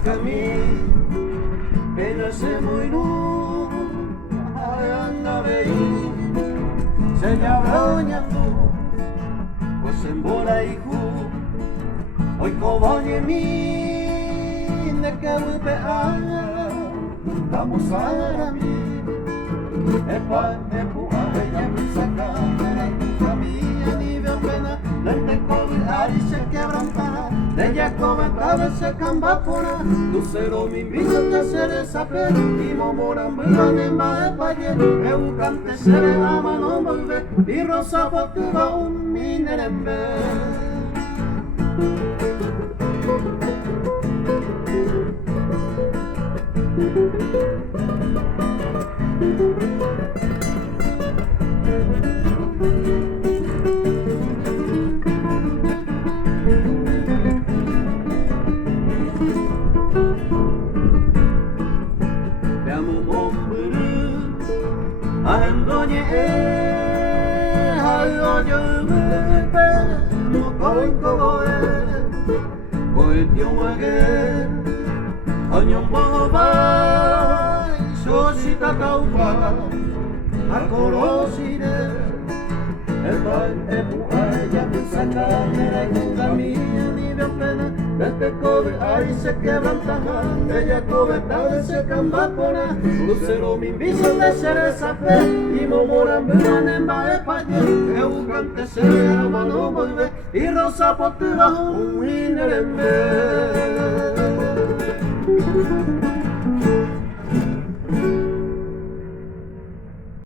Kami penasemu inu ayana beru senyabronya tu kosembora iku oi kovonie mi nekawu pe ana kamu sarami epa epu aya misaka kami ani verpena lente kovi ari se quebranta ella comentaba se cambapona lucero mi vida te seré saber y momoran bulan en bae paye e un cante se ve a mano volver y rosa botuva un minerembe Andonie hayo yumbe no koikoe koitio wage onyom boba shoshita kaupa akorosire ebai epu aya misaka nere kungamia ni pena desde kobe ahí se quebranta ella kobe tal se cambapona lucero mi visa de cereza fe y momoran verán en bae paye eucante se ama no volver y rosa potuva un minerembe